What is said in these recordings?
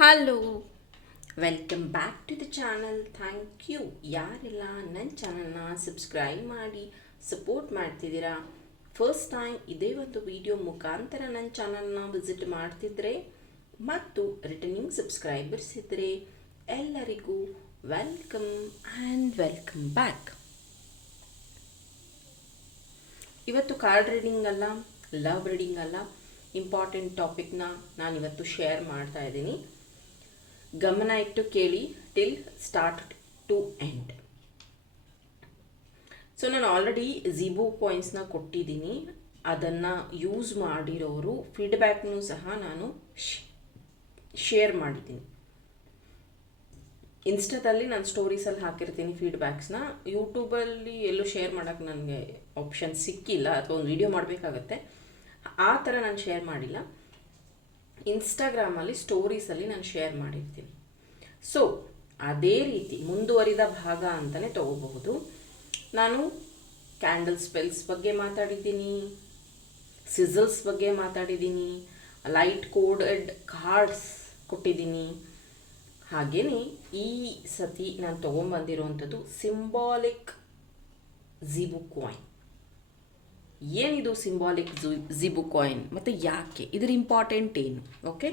Hello. Welcome back to the channel thank you ಯಾರೆಲ್ಲ ನನ್ನ ಚಾನಲ್ನ ಸಬ್ಸ್ಕ್ರೈಬ್ ಮಾಡಿ ಸಪೋರ್ಟ್ ಮಾಡ್ತಿದ್ದೀರಾ? ಫಸ್ಟ್ ಟೈಮ್ ಇದೇ ಒಂದು ವಿಡಿಯೋ ಮುಖಾಂತರ ನನ್ನ ಚಾನಲ್ನ ವಿಸಿಟ್ ಮಾಡ್ತಿದ್ರೆ ಮತ್ತು ರಿಟರ್ನಿಂಗ್ ಸಬ್ಸ್ಕ್ರೈಬರ್ಸ್ ಇದ್ದರೆ ಎಲ್ಲರಿಗೂ ವೆಲ್ಕಮ್ ಆ್ಯಂಡ್ ವೆಲ್ಕಮ್ ಬ್ಯಾಕ್ ಇವತ್ತು ಕಾರ್ಡ್ ರೀಡಿಂಗ್ ಅಲ್ಲ ಲವ್ ರೀಡಿಂಗ್ ಅಲ್ಲ ಇಂಪಾರ್ಟೆಂಟ್ ಟಾಪಿಕ್ನ ನಾನಿವತ್ತು ಶೇರ್ ಮಾಡ್ತಾ ಇದ್ದೀನಿ. ಗಮನ ಇಟ್ಟು ಕೇಳಿ till start to end so ನಾನು ಆಲ್ರೆಡಿ ಝೀಬೋ ಪಾಯಿಂಟ್ಸ್ನ ಕೊಟ್ಟಿದ್ದೀನಿ. ಅದನ್ನು ಯೂಸ್ ಮಾಡಿರೋರು ಫೀಡ್ಬ್ಯಾಕ್ನೂ ಸಹ ನಾನು ಶೇರ್ ಮಾಡಿದ್ದೀನಿ. ಇನ್ಸ್ಟಾದಲ್ಲಿ ನಾನು ಸ್ಟೋರೀಸಲ್ಲಿ ಹಾಕಿರ್ತೀನಿ ಫೀಡ್ಬ್ಯಾಕ್ಸ್ನ ಯೂಟ್ಯೂಬಲ್ಲಿ ಎಲ್ಲೂ ಶೇರ್ ಮಾಡೋಕ್ಕೆ ನನಗೆ ಆಪ್ಷನ್ ಸಿಕ್ಕಿಲ್ಲ. ಅಥವಾ ಒಂದು ವಿಡಿಯೋ ಮಾಡಬೇಕಾಗತ್ತೆ. ಆ ಥರ ನಾನು ಶೇರ್ ಮಾಡಿಲ್ಲ. ಇನ್ಸ್ಟಾಗ್ರಾಮಲ್ಲಿ ಸ್ಟೋರೀಸಲ್ಲಿ ನಾನು ಶೇರ್ ಮಾಡಿರ್ತೀನಿ. ಸೊ ಅದೇ ರೀತಿ ಮುಂದುವರಿದ ಭಾಗ ಅಂತಲೇ ತಗೋಬಹುದು. ನಾನು ಕ್ಯಾಂಡಲ್ ಸ್ಪೆಲ್ಸ್ ಬಗ್ಗೆ ಮಾತಾಡಿದ್ದೀನಿ ಸಿಝಲ್ಸ್ ಬಗ್ಗೆ ಮಾತಾಡಿದ್ದೀನಿ ಲೈಟ್ ಕೋಡೆಡ್ ಕಾರ್ಡ್ಸ್ ಕೊಟ್ಟಿದ್ದೀನಿ. ಹಾಗೆಯೇ ಈ ಸತಿ ನಾನು ತೊಗೊಂಬಂದಿರುವಂಥದ್ದು ಸಿಂಬಾಲಿಕ್ ಝಿಬು ಕಾಯಿನ್ ಏನಿದು ಸಿಂಬಾಲಿಕ್ ಝಿಬು ಕಾಯಿನ್ ಮತ್ತು ಯಾಕೆ? ಇದರ ಇಂಪಾರ್ಟೆಂಟ್ ಏನು? Okay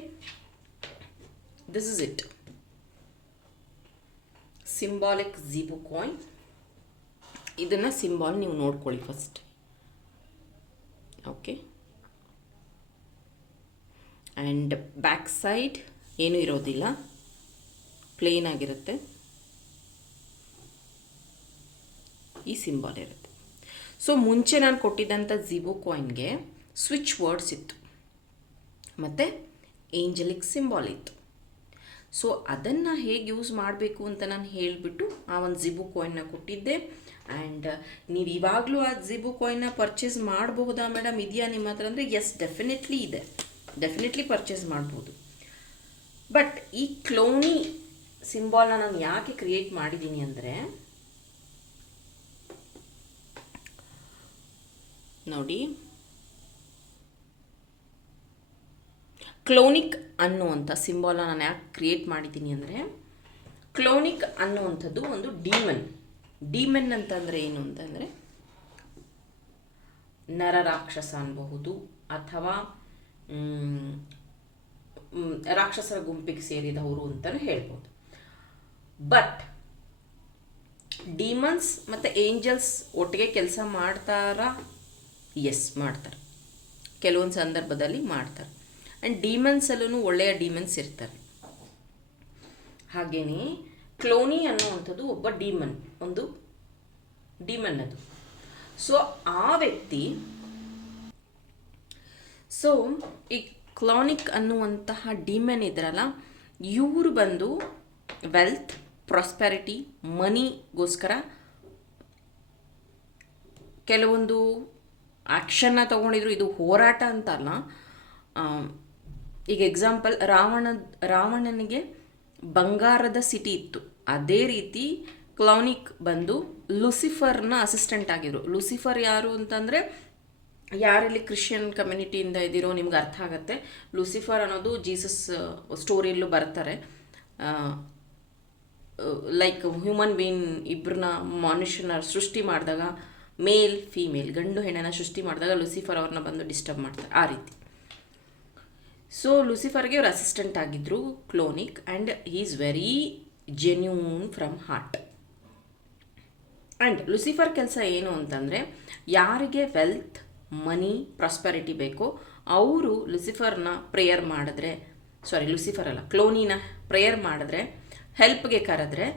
this is it symbolic Zibu coin ಇದನ್ನು ಸಿಂಬಾಲ್ ನೀವು ನೋಡ್ಕೊಳ್ಳಿ first okay and back side ಏನೂ ಇರೋದಿಲ್ಲ. ಪ್ಲೇನ್ ಆಗಿರುತ್ತೆ. ಈ ಸಿಂಬಾಲ್ ಇರುತ್ತೆ. ಸೊ ಮುಂಚೆ ನಾನು ಕೊಟ್ಟಿದ್ದಂಥ ಝಿಬೋ ಕಾಯಿನ್ಗೆ ಸ್ವಿಚ್ ವರ್ಡ್ಸ್ ಇತ್ತು. ಮತ್ತು ಏಂಜಲಿಕ್ ಸಿಂಬಾಲ್ ಇತ್ತು. ಸೊ ಅದನ್ನು ಹೇಗೆ ಯೂಸ್ ಮಾಡಬೇಕು ಅಂತ ನಾನು ಹೇಳಿಬಿಟ್ಟು ಆ ಒಂದು ಜಿಬು ಕಾಯಿನ್ನ ಕೊಟ್ಟಿದ್ದೆ. ಆ್ಯಂಡ್ ನೀವು ಇವಾಗಲೂ ಆ ಜಿಬು ಕಾಯಿನ್ನ ಪರ್ಚೇಸ್ ಮಾಡಬಹುದಾ ಮೇಡಮ್ ಇದೆಯಾ ನಿಮ್ಮ ಹತ್ರ? ಅಂದರೆ ಎಸ್ ಡೆಫಿನೆಟ್ಲಿ ಇದೆ. ಡೆಫಿನೆಟ್ಲಿ ಪರ್ಚೇಸ್ ಮಾಡ್ಬೋದು. ಬಟ್ ಈ ಕ್ಲೋನಿ ಸಿಂಬಾಲ್ನ ನಾನು ಯಾಕೆ ಕ್ರಿಯೇಟ್ ಮಾಡಿದ್ದೀನಿ ಅಂದರೆ ನೋಡಿ. ಕ್ಲೋನಿಕ್ ಅನ್ನುವಂಥ ಸಿಂಬಾಲ ನಾನು ಯಾಕೆ ಕ್ರಿಯೇಟ್ ಮಾಡಿದ್ದೀನಿ ಅಂದರೆ, ಕ್ಲೋನಿಕ್ ಅನ್ನುವಂಥದ್ದು ಒಂದು ಡೀಮನ್. ಡೀಮನ್ ಅಂತಂದರೆ ಏನು ಅಂತಂದರೆ ನರರಾಕ್ಷಸ ಅನ್ಬಹುದು ಅಥವಾ ರಾಕ್ಷಸರ ಗುಂಪಿಗೆ ಸೇರಿದವರು ಅಂತಲೂ ಹೇಳ್ಬೋದು. ಬಟ್, ಡೀಮನ್ಸ್ ಮತ್ತು ಏಂಜಲ್ಸ್ ಒಟ್ಟಿಗೆ ಕೆಲಸ ಮಾಡ್ತಾರಾ ಎಸ್ ಮಾಡ್ತಾರೆ. ಕೆಲವೊಂದು ಸಂದರ್ಭದಲ್ಲಿ ಮಾಡ್ತಾರೆ. ಆ್ಯಂಡ್ ಡೀಮನ್ಸಲ್ಲೂ ಒಳ್ಳೆಯ ಡೀಮನ್ಸ್ ಇರ್ತಾರೆ. ಹಾಗೆಯೇ ಕ್ಲೋನಿ ಅನ್ನುವಂಥದ್ದು ಒಬ್ಬ ಡೀಮನ್ ಒಂದು ಡೀಮನ್ ಅದು. ಸೊ ಆ ವ್ಯಕ್ತಿ ಸೊ ಈ ಕ್ಲೋನಿಕ್ ಅನ್ನುವಂತಹ ಡೀಮನ್ ಇದ್ರಲ್ಲ, ಇವರು ಬಂದು ವೆಲ್ತ್ ಪ್ರಾಸ್ಪೆರಿಟಿ ಮನಿಗೋಸ್ಕರ ಕೆಲವೊಂದು ಆ್ಯಕ್ಷನ್ನ ತಗೊಂಡಿದ್ರು, ಇದು ಹೋರಾಟ ಅಂತಲ್ಲ ಈಗ ಎಕ್ಸಾಂಪಲ್ ರಾವಣ, ರಾವಣನಿಗೆ ಬಂಗಾರದ ಸಿಟಿ ಇತ್ತು. ಅದೇ ರೀತಿ ಕ್ಲೌನಿಕ್ ಬಂದು ಲುಸಿಫರ್ನ ಅಸಿಸ್ಟೆಂಟ್ ಆಗಿದ್ರು. ಲುಸಿಫರ್ ಯಾರು ಅಂತಂದರೆ, ಯಾರಲ್ಲಿ ಕ್ರಿಶ್ಚಿಯನ್ ಕಮ್ಯುನಿಟಿಯಿಂದ ಇದ್ದೀರೋ ನಿಮ್ಗೆ ಅರ್ಥ ಆಗುತ್ತೆ. ಲುಸಿಫರ್ ಅನ್ನೋದು ಜೀಸಸ್ ಸ್ಟೋರಿಯಲ್ಲೂ ಬರ್ತಾರೆ. ಲೈಕ್ ಹ್ಯೂಮನ್ ಬೀನ್ ಇಬ್ಬರನ್ನ ಮನುಷ್ಯನ ಸೃಷ್ಟಿ ಮಾಡಿದಾಗ ಮೇಲ್, ಫೀಮೇಲ್, ಗಂಡು ಹೆಣ್ಣನ್ನು ಸೃಷ್ಟಿ ಮಾಡಿದಾಗ ಲುಸಿಫರ್ ಅವ್ರನ್ನ ಬಂದು ಡಿಸ್ಟರ್ಬ್ ಮಾಡ್ತಾರೆ, ಆ ರೀತಿ. ಸೊ ಲುಸಿಫರ್ಗೆ ಅವ್ರು ಅಸಿಸ್ಟೆಂಟ್ ಆಗಿದ್ದರು Clonic and is very genuine from heart and Lucifer ಕೆಲಸ ಏನು ಅಂತಂದರೆ, ಯಾರಿಗೆ ವೆಲ್ತ್ ಮನಿ ಪ್ರಾಸ್ಪೆರಿಟಿ ಬೇಕೋ, ಅವರು ಲುಸಿಫರ್ನ ಪ್ರೇಯರ್ ಮಾಡಿದ್ರೆ ಸಾರಿ ಲುಸಿಫರ್ ಅಲ್ಲ, ಕ್ಲೋನಿನ ಪ್ರೇಯರ್ ಮಾಡಿದ್ರೆ ಹೆಲ್ಪ್ಗೆ ಕರೆದ್ರೆ,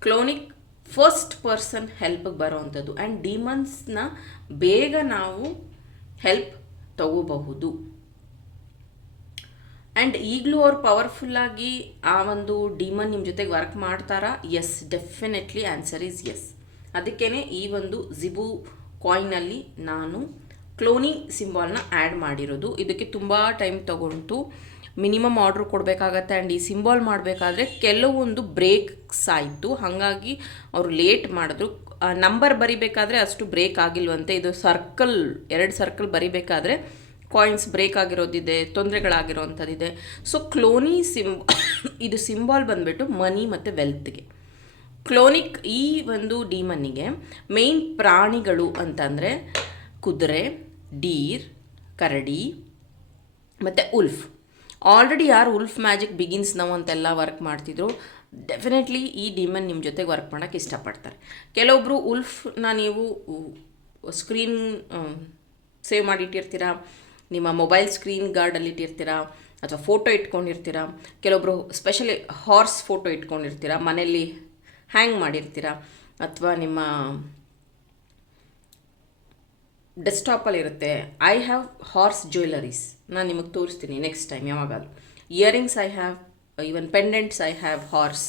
ಕ್ಲೋನಿಕ್ ಫಸ್ಟ್ ಪರ್ಸನ್ ಹೆಲ್ಪ್ಗೆ ಬರೋವಂಥದ್ದು. ಆ್ಯಂಡ್ ಡಿಮನ್ಸ್ನ ಬೇಗ ನಾವು ಹೆಲ್ಪ್ ತಗೋಬಹುದು. ಆ್ಯಂಡ್ ಈಗಲೂ ಅವ್ರು ಪವರ್ಫುಲ್ಲಾಗಿ ಆ ಒಂದು ಡಿಮನ್ ನಿಮ್ಮ ಜೊತೆಗೆ ವರ್ಕ್ ಮಾಡ್ತಾರಾ? Yes definitely answer is yes ಅದಕ್ಕೇ ಈ ಒಂದು ಜಿಬು ಕಾಯಿನಲ್ಲಿ ನಾನು ಕ್ಲೋನಿಂಗ್ ಸಿಂಬಾಲ್ನ ಆ್ಯಡ್ ಮಾಡಿರೋದು. ಇದಕ್ಕೆ ತುಂಬ ಟೈಮ್ ತಗೊಂಡು ಮಿನಿಮಮ್ ಆರ್ಡ್ರ್ ಕೊಡಬೇಕಾಗತ್ತೆ ಆ್ಯಂಡ್ ಈ ಸಿಂಬಾಲ್ ಮಾಡಬೇಕಾದ್ರೆ ಕೆಲವೊಂದು ಬ್ರೇಕ್ಸ್ ಆಯಿತು. ಹಾಗಾಗಿ ಅವರು ಲೇಟ್ ಮಾಡಿದ್ರು. ನಂಬರ್ ಬರಿಬೇಕಾದ್ರೆ ಅಷ್ಟು ಬ್ರೇಕ್ ಆಗಿಲ್ವಂತೆ. ಇದು ಸರ್ಕಲ್, ಎರಡು ಸರ್ಕಲ್ ಬರಿಬೇಕಾದ್ರೆ ಕಾಯಿನ್ಸ್ ಬ್ರೇಕ್ ಆಗಿರೋದಿದೆ ತೊಂದರೆಗಳಾಗಿರೋವಂಥದ್ದಿದೆ ಸೊ, ಕ್ಲೋನಿ ಸಿಂ, ಇದು ಸಿಂಬಾಲ್ ಬಂದ್ಬಿಟ್ಟು ಮನಿ ಮತ್ತು ವೆಲ್ತ್ಗೆ. ಕ್ಲೋನಿಕ್ ಈ ಒಂದು ಡಿಮನ್ನಿಗೆ ಮೇನ್ ಪ್ರಾಣಿಗಳು ಅಂತಂದರೆ ಕುದುರೆ, ಡೀರ್, ಕರಡಿ ಮತ್ತು ಉಲ್ಫ್. ಆಲ್ರೆಡಿ ಯಾರು ಉಲ್ಫ್ ಮ್ಯಾಜಿಕ್ ಬಿಗಿನ್ಸ್ ನಾವು ಅಂತೆಲ್ಲ ವರ್ಕ್ ಮಾಡ್ತಿದ್ರು. ಡೆಫಿನೆಟ್ಲಿ ಈ ಡಿಮನ್ ನಿಮ್ಮ ಜೊತೆಗೆ ವರ್ಕ್ ಮಾಡೋಕ್ಕೆ ಇಷ್ಟಪಡ್ತಾರೆ. ಕೆಲವೊಬ್ಬರು ಉಲ್ಫ್ನ ನೀವು ಸ್ಕ್ರೀನ್ ಸೇವ್ ಮಾಡಿ ಇಟ್ಟಿರ್ತೀರಾ? ನಿಮ್ಮ ಮೊಬೈಲ್ ಸ್ಕ್ರೀನ್ ಗಾರ್ಡಲ್ಲಿ ಇಟ್ಟಿರ್ತೀರಾ? ಅಥವಾ ಫೋಟೋ ಇಟ್ಕೊಂಡಿರ್ತೀರಾ? ಕೆಲವೊಬ್ಬರು ಸ್ಪೆಷಲಿ ಹಾರ್ಸ್ ಫೋಟೋ ಇಟ್ಕೊಂಡಿರ್ತೀರಾ? ಮನೆಯಲ್ಲಿ ಹ್ಯಾಂಗ್ ಮಾಡಿರ್ತೀರಾ? ಅಥವಾ ನಿಮ್ಮ ಡೆಸ್ಕ್ಟಾಪಲ್ಲಿ ಇರುತ್ತೆ ಐ ಹ್ಯಾವ್ ಹಾರ್ಸ್ ಜ್ಯುವೆಲರೀಸ್ ನಾನು ನಿಮಗೆ ತೋರಿಸ್ತೀನಿ ನೆಕ್ಸ್ಟ್ ಟೈಮ್ ಯಾವಾಗಲೂ earrings I have even pendants I have horse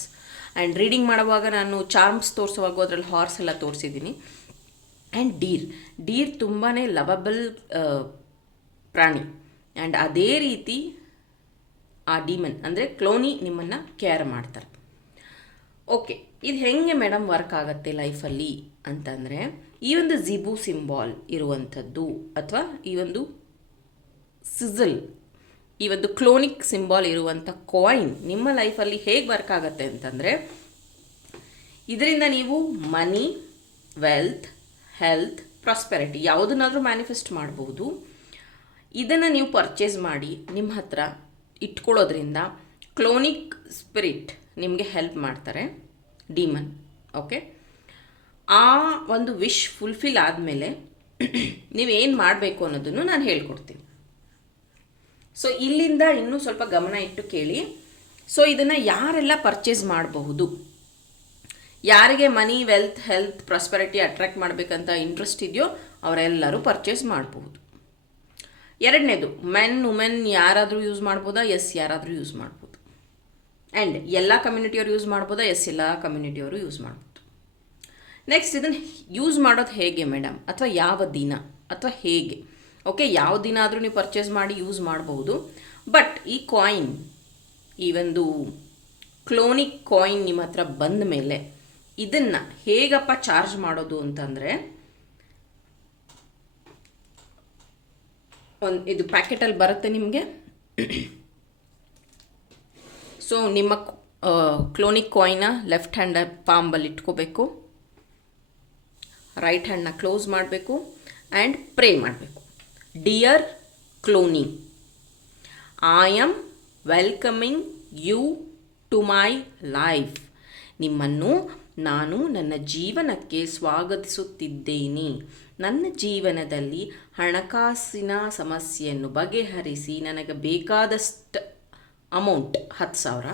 and reading ಮಾಡುವಾಗ ನಾನು ಚಾರ್ಮ್ಸ್ ತೋರಿಸುವಾಗ ಅದರಲ್ಲಿ ಹಾರ್ಸ್ ಎಲ್ಲ ತೋರಿಸಿದ್ದೀನಿ. ಆ್ಯಂಡ್ ಡೀರ್ ಡೀರ್ ತುಂಬಾ ಲವಬಲ್ ಪ್ರಾಣಿ. ಆ್ಯಂಡ್ ಅದೇ ರೀತಿ ಆ ಡೀಮನ್ ಅಂದರೆ ಕ್ಲೋನಿ ನಿಮ್ಮನ್ನು ಕೇರ್ ಮಾಡ್ತಾರೆ. ಓಕೆ ಇದು ಹೆಂಗೆ ಮೇಡಮ್ ವರ್ಕ್ ಆಗುತ್ತೆ ಲೈಫಲ್ಲಿ ಅಂತಂದರೆ ಈ ಒಂದು ಜಿಬು ಸಿಂಬಾಲ್ ಇರುವಂಥದ್ದು ಅಥವಾ ಈ ಒಂದು ಸಿಝಲ್ ಈ ಒಂದು ಕ್ಲೋನಿಕ್ ಸಿಂಬಾಲ್ ಇರುವಂಥ ಕಾಯಿನ್ ನಿಮ್ಮ ಲೈಫಲ್ಲಿ ಹೇಗೆ ವರ್ಕ್ ಆಗುತ್ತೆ ಅಂತಂದರೆ, ಇದರಿಂದ ನೀವು ಮನಿ ವೆಲ್ತ್ ಹೆಲ್ತ್ ಪ್ರಾಸ್ಪೆರಿಟಿ ಯಾವುದನ್ನಾದರೂ ಮ್ಯಾನಿಫೆಸ್ಟ್ ಮಾಡ್ಬೋದು. ಇದನ್ನು ನೀವು ಪರ್ಚೇಸ್ ಮಾಡಿ ನಿಮ್ಮ ಹತ್ರ ಇಟ್ಕೊಳ್ಳೋದ್ರಿಂದ ಕ್ಲೋನಿಕ್ ಸ್ಪಿರಿಟ್ ನಿಮಗೆ ಹೆಲ್ಪ್ ಮಾಡ್ತಾರೆ ಡೀಮನ್ ಓಕೆ ಆ ಒಂದು ವಿಶ್ ಫುಲ್ಫಿಲ್ ಆದಮೇಲೆ ನೀವೇನು ಮಾಡಬೇಕು ಅನ್ನೋದನ್ನು ನಾನು ಹೇಳ್ಕೊಡ್ತೀನಿ. ಸೊ ಇಲ್ಲಿಂದ ಇನ್ನೂ ಸ್ವಲ್ಪ ಗಮನ ಇಟ್ಟು ಕೇಳಿ. ಸೊ ಇದನ್ನು ಯಾರೆಲ್ಲ ಪರ್ಚೇಸ್ ಮಾಡಬಹುದು? ಯಾರಿಗೆ money wealth health prosperity attract ಮಾಡಬೇಕಂತ ಇಂಟ್ರೆಸ್ಟ್ ಇದೆಯೋ ಅವರೆಲ್ಲರೂ ಪರ್ಚೇಸ್ ಮಾಡಬಹುದು. ಎರಡನೇದು ಮೆನ್ ವುಮೆನ್ ಯಾರಾದರೂ ಯೂಸ್ ಮಾಡ್ಬೋದಾ? ಎಸ್ ಯಾರಾದರೂ ಯೂಸ್ ಮಾಡ್ಬೋದು. ಆ್ಯಂಡ್ ಎಲ್ಲ ಕಮ್ಯುನಿಟಿಯವರು ಯೂಸ್ ಮಾಡ್ಬೋದಾ? ಎಸ್ ಎಲ್ಲ ಕಮ್ಯುನಿಟಿಯವರು ಯೂಸ್ ಮಾಡ್ಬೋದು. ನೆಕ್ಸ್ಟ್ ಇದನ್ನು ಯೂಸ್ ಮಾಡೋದು ಹೇಗೆ ಮೇಡಮ್ ಅಥವಾ ಯಾವ ದಿನ? ಅಥವಾ ಹೇಗೆ? ಓಕೆ ಯಾವ ದಿನ ಆದರೂ ನೀವು ಪರ್ಚೇಸ್ ಮಾಡಿ ಯೂಸ್ ಮಾಡಬಹುದು ಬಟ್ ಈ ಕಾಯಿನ್ ಈ ಒಂದು ಕ್ಲೋನಿಕ್ ಕಾಯಿನ್ ನಿಮ್ಮ ಹತ್ರ ಬಂದ ಮೇಲೆ ಇದನ್ನು ಹೇಗಪ್ಪ ಚಾರ್ಜ್ ಮಾಡೋದು ಅಂತಂದರೆ, ಒಂದು ಇದು ಪ್ಯಾಕೆಟಲ್ಲಿ ಬರುತ್ತೆ ನಿಮಗೆ. ಸೊ ನಿಮ್ಮ ಕ್ಲೋನಿಕ್ ಕಾಯಿನ ಲೆಫ್ಟ್ ಹ್ಯಾಂಡ್ ಪಾಂಬಲ್ಲಿ ಇಟ್ಕೋಬೇಕು. ರೈಟ್ ಹ್ಯಾಂಡ್ನ ಕ್ಲೋಸ್ ಮಾಡಬೇಕು ಆ್ಯಂಡ್ ಪ್ರೇ ಮಾಡಬೇಕು. Dear Cloni I am welcoming you to my life ನಿಮ್ಮನ್ನು ನಾನು ನನ್ನ ಜೀವನಕ್ಕೆ ಸ್ವಾಗತಿಸುತ್ತಿದ್ದೇನೆ. ನನ್ನ ಜೀವನದಲ್ಲಿ ಹಣಕಾಸಿನ ಸಮಸ್ಯೆಯನ್ನು ಬಗೆಹರಿಸಿ ನನಗೆ ಬೇಕಾದಷ್ಟು ಅಮೌಂಟ್ ಹತ್ತು ಸಾವಿರ,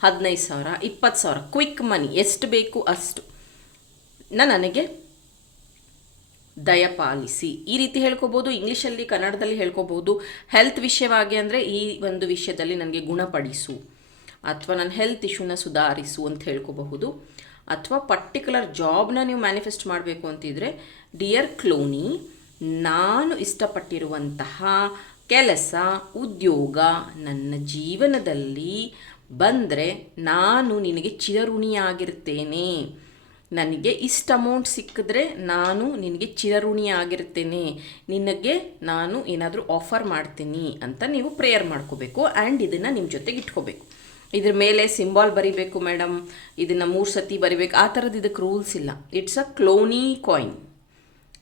ಹದಿನೈದು ಸಾವಿರ, ಇಪ್ಪತ್ತು ಸಾವಿರ ಕ್ವಿಕ್ ಮನಿ ಎಷ್ಟು ಬೇಕು ಅಷ್ಟು ನನಗೆ ದಯಪಾಲಿಸಿ. ಈ ರೀತಿ ಹೇಳ್ಕೋಬೋದು, ಇಂಗ್ಲೀಷಲ್ಲಿ, ಕನ್ನಡದಲ್ಲಿ ಹೇಳ್ಕೋಬಹುದು ಹೆಲ್ತ್ ವಿಷಯವಾಗಿ ಅಂದರೆ ಈ ಒಂದು ವಿಷಯದಲ್ಲಿ ನನಗೆ ಗುಣಪಡಿಸು. ಅಥವಾ ನನ್ನ ಹೆಲ್ತ್ ಇಶ್ಯೂನ ಸುಧಾರಿಸು ಅಂತ ಹೇಳ್ಕೋಬಹುದು. ಅಥವಾ ಪರ್ಟಿಕ್ಯುಲರ್ ಜಾಬ್ನ ನೀವು ಮ್ಯಾನಿಫೆಸ್ಟ್ ಮಾಡಬೇಕು ಅಂತಿದ್ರೆ ಡಿಯರ್ ಕ್ಲೋನಿ ನಾನು ಇಷ್ಟಪಟ್ಟಿರುವಂತಹ ಕೆಲಸ, ಉದ್ಯೋಗ ನನ್ನ ಜೀವನದಲ್ಲಿ ಬಂದರೆ ನಾನು ನಿನಗೆ ಚಿರಋಣಿಯಾಗಿರ್ತೇನೆ. ನನಗೆ ಇಷ್ಟು ಅಮೌಂಟ್ ಸಿಕ್ಕಿದ್ರೆ ನಾನು ನಿನಗೆ ಚಿರಋಣಿ ಆಗಿರ್ತೇನೆ. ನಿನಗೆ ನಾನು ಏನಾದರೂ ಆಫರ್ ಮಾಡ್ತೀನಿ ಅಂತ ನೀವು ಪ್ರೇಯರ್ ಮಾಡ್ಕೋಬೇಕು ಆ್ಯಂಡ್ ಇದನ್ನು ನಿಮ್ಮ ಜೊತೆಗೆ ಇಟ್ಕೋಬೇಕು. ಇದ್ರ ಮೇಲೆ ಸಿಂಬಾಲ್ ಬರಿಬೇಕು ಮೇಡಮ್ ಇದನ್ನು ಮೂರು ಸತಿ ಬರಿಬೇಕು. ಆ ಥರದ್ದು ಇದಕ್ಕೆ ರೂಲ್ಸ್ ಇಲ್ಲ. It's a Cloni coin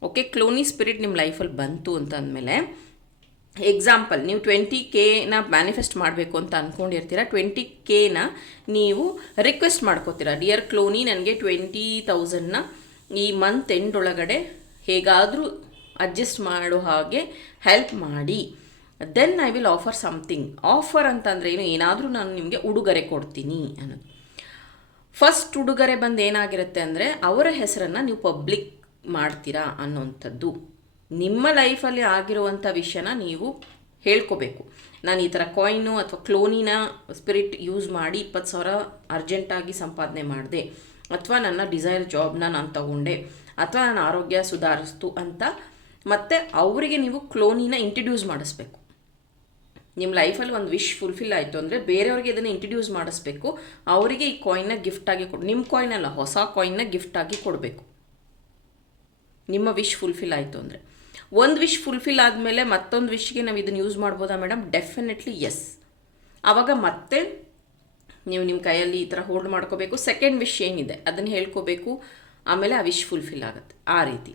okay Cloni spirit ನಿಮ್ಮ ಲೈಫಲ್ಲಿ ಬಂತು ಅಂತ ಅಂದಮೇಲೆ ಎಕ್ಸಾಂಪಲ್ ನೀವು ಟ್ವೆಂಟಿ ಕೆನ ಮ್ಯಾನಿಫೆಸ್ಟ್ ಮಾಡಬೇಕು ಅಂತ ಅಂದ್ಕೊಂಡಿರ್ತೀರ ಟ್ವೆಂಟಿ ಕೆನ ನೀವು ರಿಕ್ವೆಸ್ಟ್ ಮಾಡ್ಕೋತೀರ. ಡಿಯರ್ ಕ್ಲೋನಿ ನನಗೆ ಟ್ವೆಂಟಿ ತೌಸಂಡ್ನ ಈ ಮಂತ್ ಎಂಡ್ ಒಳಗಡೆ ಹೇಗಾದರೂ ಅಡ್ಜಸ್ಟ್ ಮಾಡೋ ಹಾಗೆ ಹೆಲ್ಪ್ ಮಾಡಿ. Then I will offer something offer ಅಂತಂದರೆ ಏನು? ಏನಾದರೂ ನಾನು ನಿಮಗೆ ಉಡುಗೊರೆ ಕೊಡ್ತೀನಿ ಅನ್ನೋದು. ಫಸ್ಟ್ ಉಡುಗೊರೆ ಬಂದು ಏನಾಗಿರುತ್ತೆ ಅಂದರೆ, ಅವರ ಹೆಸರನ್ನು ನೀವು ಪಬ್ಲಿಕ್ ಮಾಡ್ತೀರಾ ಅನ್ನೋವಂಥದ್ದು ನಿಮ್ಮ ಲೈಫಲ್ಲಿ ಆಗಿರುವಂಥ ವಿಷಯನ ನೀವು ಹೇಳ್ಕೋಬೇಕು. ನಾನು ಈ ಥರ ಕಾಯಿನು ಅಥವಾ ಕ್ಲೋನಿನ ಸ್ಪಿರಿಟ್ ಯೂಸ್ ಮಾಡಿ ಇಪ್ಪತ್ತು ಸಾವಿರ ಅರ್ಜೆಂಟಾಗಿ ಸಂಪಾದನೆ ಮಾಡಿದೆ. ಅಥವಾ ನನ್ನ ಡಿಸೈರ್ ಜಾಬ್ನ ನಾನು ತಗೊಂಡೆ. ಅಥವಾ ನನ್ನ ಆರೋಗ್ಯ ಸುಧಾರಿಸ್ತು ಅಂತ ಮತ್ತು ಅವರಿಗೆ ನೀವು ಕ್ಲೋನಿನ ಇಂಟ್ರಡ್ಯೂಸ್ ಮಾಡಿಸ್ಬೇಕು. ನಿಮ್ಮ ಲೈಫಲ್ಲಿ ಒಂದು ವಿಶ್ ಫುಲ್ಫಿಲ್ ಆಯಿತು ಅಂದರೆ ಬೇರೆಯವ್ರಿಗೆ ಇದನ್ನು ಇಂಟ್ರಡ್ಯೂಸ್ ಮಾಡಿಸ್ಬೇಕು. ಅವರಿಗೆ ಈ ಕಾಯಿನ್ನ ಗಿಫ್ಟಾಗಿ ಕೊಡು ನಿಮ್ಮ ಕಾಯಿನ್ ಅಲ್ಲ, ಹೊಸ ಕಾಯಿನ್ನ ಗಿಫ್ಟಾಗಿ ಕೊಡಬೇಕು. ನಿಮ್ಮ ವಿಶ್ ಫುಲ್ಫಿಲ್ ಆಯಿತು ಅಂದರೆ. ಒಂದು ವಿಶ್ ಫುಲ್ಫಿಲ್ ಆದಮೇಲೆ ಮತ್ತೊಂದು ವಿಶ್ಗೆ ನಾವು ಇದನ್ನು ಯೂಸ್ ಮಾಡ್ಬೋದಾ ಮೇಡಮ್ ಡೆಫಿನೆಟ್ಲಿ ಎಸ್ ಆವಾಗ ಮತ್ತೆ ನೀವು ನಿಮ್ಮ ಕೈಯಲ್ಲಿ ಈ ಥರ ಹೋಲ್ಡ್ ಮಾಡ್ಕೋಬೇಕು. ಸೆಕೆಂಡ್ ವಿಶ್ ಏನಿದೆ? ಅದನ್ನು ಹೇಳ್ಕೋಬೇಕು. ಆಮೇಲೆ ಆ ವಿಶ್ ಫುಲ್ಫಿಲ್ ಆಗುತ್ತೆ. ಆ ರೀತಿ.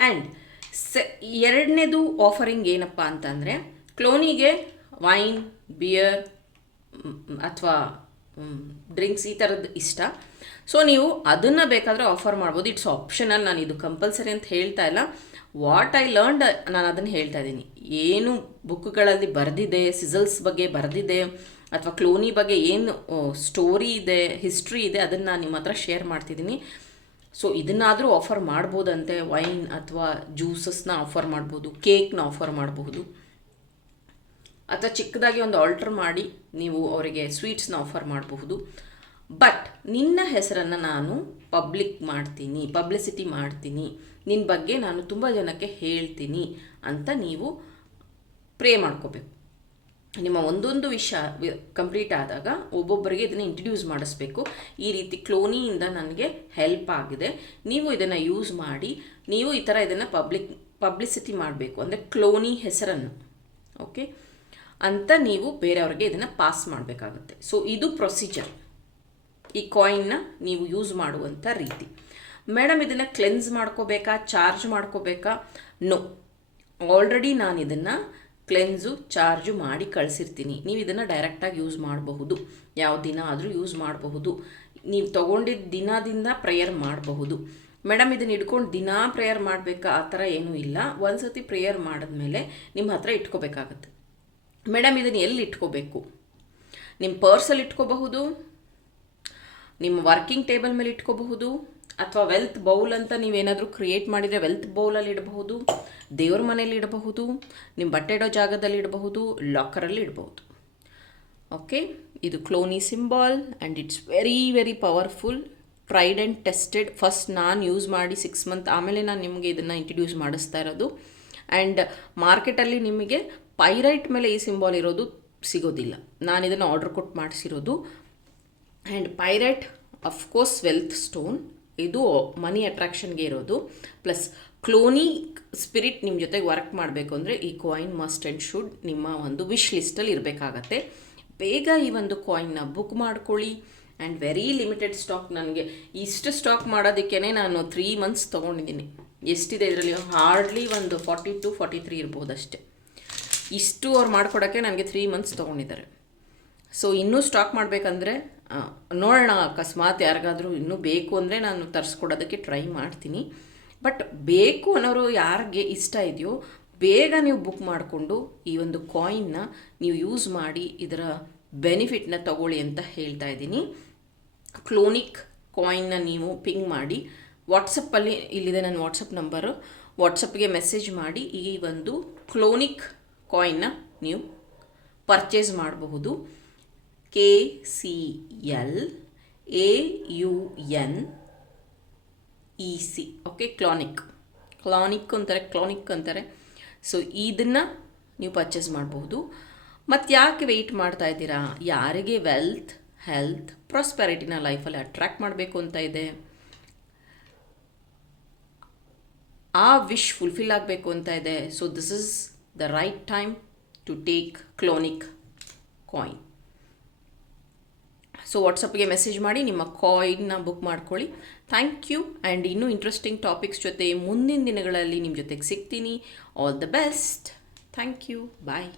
ಆ್ಯಂಡ್ ಸೆ ಎರಡನೇದು ಆಫರಿಂಗ್ ಏನಪ್ಪ ಅಂತಂದರೆ, ಕ್ಲೋನಿಗೆ ವೈನ್ ಬಿಯರ್ ಅಥವಾ ಡ್ರಿಂಕ್ಸ್ ಈ ಥರದ್ದು ಇಷ್ಟ. ಸೊ ನೀವು ಅದನ್ನು ಬೇಕಾದರೆ ಆಫರ್ ಮಾಡ್ಬೋದು. ಇಟ್ಸ್ ಆಪ್ಷನಲ್ ನಾನು ಇದು ಕಂಪಲ್ಸರಿ ಅಂತ ಹೇಳ್ತಾ ಇಲ್ಲ. ವಾಟ್ ಐ ಲರ್ನ್ಡ್ ನಾನು ಅದನ್ನು ಹೇಳ್ತಾ ಇದ್ದೀನಿ. ಏನು ಬುಕ್ಗಳಲ್ಲಿ ಬರೆದಿದೆ ಸಿಸಲ್ಸ್ ಬಗ್ಗೆ ಬರೆದಿದೆ, ಅಥವಾ ಕ್ಲೋನಿ ಬಗ್ಗೆ ಏನು ಸ್ಟೋರಿ ಇದೆ ಹಿಸ್ಟ್ರಿ ಇದೆ, ಅದನ್ನು ನಾನು ನಿಮ್ಮ ಹತ್ರ ಶೇರ್ ಮಾಡ್ತಿದ್ದೀನಿ. ಸೊ ಇದನ್ನಾದರೂ ಆಫರ್ ಮಾಡ್ಬೋದಂತೆ. ವೈನ್ ಅಥವಾ ಜ್ಯೂಸಸ್ನ ಆಫರ್ ಮಾಡ್ಬೋದು ಕೇಕ್ನ ಆಫರ್ ಮಾಡಬಹುದು ಅಥವಾ ಚಿಕ್ಕದಾಗಿ ಒಂದು ಆಲ್ಟರ್ ಮಾಡಿ ನೀವು ಅವರಿಗೆ ಸ್ವೀಟ್ಸ್ನ ಆಫರ್ ಮಾಡಬಹುದು. ಬಟ್ ನಿನ್ನ ಹೆಸರನ್ನು ನಾನು ಪಬ್ಲಿಕ್ ಮಾಡ್ತೀನಿ ಪಬ್ಲಿಸಿಟಿ ಮಾಡ್ತೀನಿ. ನಿನ್ನ ಬಗ್ಗೆ ನಾನು ತುಂಬ ಜನಕ್ಕೆ ಹೇಳ್ತೀನಿ ಅಂತ ನೀವು ಪ್ರೇ ಮಾಡ್ಕೋಬೇಕು. ನಿಮ್ಮ ಒಂದೊಂದು ವಿಷಯ ಕಂಪ್ಲೀಟ್ ಆದಾಗ ಒಬ್ಬೊಬ್ಬರಿಗೆ ಇದನ್ನು ಇಂಟ್ರಡ್ಯೂಸ್ ಮಾಡಿಸ್ಬೇಕು. ಈ ರೀತಿ ಕ್ಲೋನಿಯಿಂದ ನನಗೆ ಹೆಲ್ಪ್ ಆಗಿದೆ. ನೀವು ಇದನ್ನು ಯೂಸ್ ಮಾಡಿ, ನೀವು ಈ ಥರ ಇದನ್ನು ಪಬ್ಲಿಕ್ ಪಬ್ಲಿಸಿಟಿ ಮಾಡಬೇಕು. ಅಂದರೆ ಕ್ಲೋನಿ ಹೆಸರನ್ನು. ಓಕೆ ಅಂತ ನೀವು ಬೇರೆಯವ್ರಿಗೆ ಇದನ್ನು ಪಾಸ್ ಮಾಡಬೇಕಾಗುತ್ತೆ. ಸೊ ಇದು ಪ್ರೊಸೀಜರ್ ಈ ಕಾಯಿನ್ನ ನೀವು ಯೂಸ್ ಮಾಡುವಂಥ ರೀತಿ. ಮೇಡಮ್ ಇದನ್ನು ಕ್ಲೆನ್ಸ್ ಮಾಡ್ಕೋಬೇಕಾ? ಚಾರ್ಜ್ ಮಾಡ್ಕೋಬೇಕಾ? ನೋ ಆಲ್ರೆಡಿ ನಾನು ಇದನ್ನು ಕ್ಲೆನ್ಸು ಚಾರ್ಜು ಮಾಡಿ ಕಳಿಸಿರ್ತೀನಿ. ನೀವು ಇದನ್ನು ಡೈರೆಕ್ಟಾಗಿ ಯೂಸ್ ಮಾಡಬಹುದು. ಯಾವ ದಿನ ಆದರೂ ಯೂಸ್ ಮಾಡಬಹುದು. ನೀವು ತೊಗೊಂಡಿದ್ದ ದಿನದಿಂದ ಪ್ರೇಯರ್ ಮಾಡಬಹುದು. ಮೇಡಮ್ ಇದನ್ನು ಇಟ್ಕೊಂಡು ದಿನಾ ಪ್ರೇಯರ್ ಮಾಡಬೇಕಾ? ಆ ಥರ ಏನೂ ಇಲ್ಲ. ಒಂದು ಸತಿ ಪ್ರೇಯರ್ ಮಾಡಿದ್ಮೇಲೆ ನಿಮ್ಮ ಹತ್ರ ಇಟ್ಕೋಬೇಕಾಗತ್ತೆ. ಮೇಡಮ್ ಇದನ್ನು ಎಲ್ಲಿ ಇಟ್ಕೋಬೇಕು? ನಿಮ್ಮ ಪರ್ಸಲ್ಲಿ ಇಟ್ಕೋಬಹುದು? ನಿಮ್ಮ ವರ್ಕಿಂಗ್ ಟೇಬಲ್ ಮೇಲೆ ಇಟ್ಕೋಬಹುದು ಅಥವಾ ವೆಲ್ತ್ ಬೌಲ್ ಅಂತ ನೀವೇನಾದರೂ ಕ್ರಿಯೇಟ್ ಮಾಡಿದರೆ ವೆಲ್ತ್ ಬೌಲಲ್ಲಿ ಇಡಬಹುದು, ದೇವ್ರ ಮನೇಲಿ ಇಡಬಹುದು ನಿಮ್ಮ ಬಟ್ಟೆ ಇಡೋ ಜಾಗದಲ್ಲಿ ಇಡಬಹುದು ಲಾಕರಲ್ಲಿ ಇಡಬಹುದು. ಓಕೆ ಇದು Cloni symbol and it's very very powerful tried and tested first ನಾನು ಯೂಸ್ ಮಾಡಿ ಸಿಕ್ಸ್ ಮಂತ್ ಆಮೇಲೆ ನಾನು ನಿಮಗೆ ಇದನ್ನು ಇಂಟ್ರಡ್ಯೂಸ್ ಮಾಡಿಸ್ತಾ ಇರೋದು. ಆ್ಯಂಡ್ ಮಾರ್ಕೆಟಲ್ಲಿ ನಿಮಗೆ ಪೈರೈಟ್ ಮೇಲೆ ಈ ಸಿಂಬಾಲ್ ಇರೋದು ಸಿಗೋದಿಲ್ಲ. ನಾನು ಇದನ್ನು ಆರ್ಡರ್ ಕೊಟ್ಟು ಮಾಡಿಸಿರೋದು. And pyrite of course wealth stone ಇದು ಮನಿ ಅಟ್ರಾಕ್ಷನ್ಗೆ ಇರೋದು. ಪ್ಲಸ್ ಕ್ಲೋನಿ ಸ್ಪಿರಿಟ್ ನಿಮ್ಮ ಜೊತೆಗೆ ವರ್ಕ್ ಮಾಡಬೇಕು ಅಂದರೆ ಈ ಕಾಯಿನ್ ಮಸ್ಟ್ ಆ್ಯಂಡ್ ಶುಡ್ ನಿಮ್ಮ ಒಂದು ವಿಶ್ ಲಿಸ್ಟಲ್ಲಿ ಇರಬೇಕಾಗತ್ತೆ. ಬೇಗ ಈ ಒಂದು ಕಾಯಿನ್ನ ಬುಕ್ ಮಾಡ್ಕೊಳ್ಳಿ. ಆ್ಯಂಡ್ ವೆರಿ ಲಿಮಿಟೆಡ್ ಸ್ಟಾಕ್ ನನಗೆ. ಇಷ್ಟು ಸ್ಟಾಕ್ ಮಾಡೋದಕ್ಕೇ ನಾನು ತ್ರೀ ಮಂತ್ಸ್ ತೊಗೊಂಡಿದ್ದೀನಿ. ಎಷ್ಟಿದೆ ಇದರಲ್ಲಿ? ಹಾರ್ಡ್ಲಿ ಒಂದು ಫಾರ್ಟಿ ಟು ಫಾರ್ಟಿ ತ್ರೀ ಇರ್ಬೋದು ಅಷ್ಟೇ. ಇಷ್ಟು ಅವ್ರು ಮಾಡ್ಕೊಡೋಕ್ಕೆ ನನಗೆ ತ್ರೀ ಮಂತ್ಸ್ ತೊಗೊಂಡಿದ್ದಾರೆ. ಸೊ ಇನ್ನೂ ಸ್ಟಾಕ್ ಮಾಡಬೇಕಂದ್ರೆ ನೋಡೋಣ, ಅಕಸ್ಮಾತ್ ಯಾರಿಗಾದರೂ ಇನ್ನೂ ಬೇಕು ಅಂದರೆ ನಾನು ತರಿಸ್ಕೊಡೋದಕ್ಕೆ ಟ್ರೈ ಮಾಡ್ತೀನಿ. ಬಟ್ ಬೇಕು ಅನ್ನೋರು ಯಾರಿಗೆ ಇಷ್ಟ ಇದೆಯೋ, ಬೇಗ ನೀವು ಬುಕ್ ಮಾಡಿಕೊಂಡು ಈ ಒಂದು ಕಾಯಿನ್ನ ನೀವು ಯೂಸ್ ಮಾಡಿ ಇದರ ಬೆನಿಫಿಟ್ನ ತಗೊಳ್ಳಿ ಅಂತ ಹೇಳ್ತಾ ಇದ್ದೀನಿ. ಕ್ಲೋನಿಕ್ ಕಾಯಿನ್ನ ನೀವು ಪಿಂಗ್ ಮಾಡಿ ವಾಟ್ಸಪ್ಪಲ್ಲಿ ಇಲ್ಲಿದೆ ನನ್ನ ವಾಟ್ಸಪ್ ನಂಬರು ವಾಟ್ಸಪ್ಗೆ ಮೆಸೇಜ್ ಮಾಡಿ ಈ ಒಂದು ಕ್ಲೋನಿಕ್ ಕಾಯಿನ್ನ ನೀವು ಪರ್ಚೇಸ್ ಮಾಡಬಹುದು. K C L A U N E C okay Clonic Clonic ಅಂತಾರೆ ಕ್ಲಾನಿಕ್ ಅಂತಾರೆ. ಸೊ ಇದನ್ನು ನೀವು ಪರ್ಚೇಸ್ ಮಾಡಬಹುದು ಮತ್ತು ಯಾಕೆ ವೆಯ್ಟ್ ಮಾಡ್ತಾ ಇದ್ದೀರಾ? ಯಾರಿಗೆ ವೆಲ್ತ್ ಹೆಲ್ತ್ ಪ್ರಾಸ್ಪೆರಿಟಿನ ಲೈಫಲ್ಲಿ ಅಟ್ರ್ಯಾಕ್ಟ್ ಮಾಡಬೇಕು ಅಂತ ಇದೆ? ಆ ವಿಶ್ ಫುಲ್ಫಿಲ್ ಆಗಬೇಕು ಅಂತ ಇದೆ. So this is the right time to take Clonic coin so ವಾಟ್ಸಪ್ಗೆ message ಮಾಡಿ, ನಿಮ್ಮ ಕಾಯಿನ್ನ ಬುಕ್ ಮಾಡ್ಕೊಳ್ಳಿ. ಥ್ಯಾಂಕ್ ಯು ಆ್ಯಂಡ್ ಇನ್ನೂ ಇಂಟ್ರೆಸ್ಟಿಂಗ್ ಟಾಪಿಕ್ಸ್ ಜೊತೆ ಮುಂದಿನ ದಿನಗಳಲ್ಲಿ ನಿಮ್ಮ ಜೊತೆಗೆ ಸಿಗ್ತೀನಿ. All the best thank you bye